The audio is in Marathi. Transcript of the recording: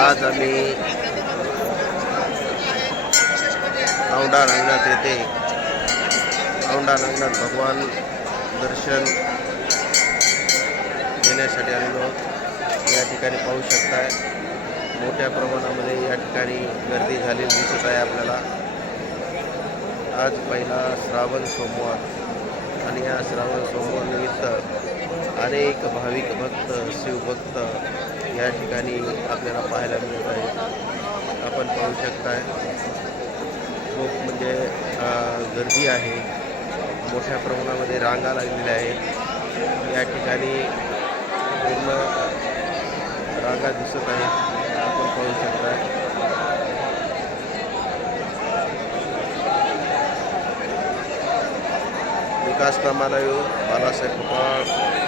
आज आम्ही औंढा नागनाथ येथे औंढा नागनाथ भगवान दर्शन घेण्यासाठी आलेलो आहोत। या ठिकाणी पाहू शकताय मोठ्या प्रमाणामध्ये या ठिकाणी गर्दी झालेली दिसत आहे आपल्याला। आज पहिला श्रावण सोमवार आणि या श्रावण सोमवार निमित्त अनेक भाविक भक्त शिवभक्त या ठिकाणी आपल्याला पाहायला मिळत आहेत। आपण पाहू शकताय खूप म्हणजे गर्दी आहे, मोठ्या प्रमाणामध्ये रांगा लागलेल्या आहेत। या ठिकाणी पूर्ण रांगा दिसत आहेत, आपण पाहू शकताय। विकास नामालय बालासाहेब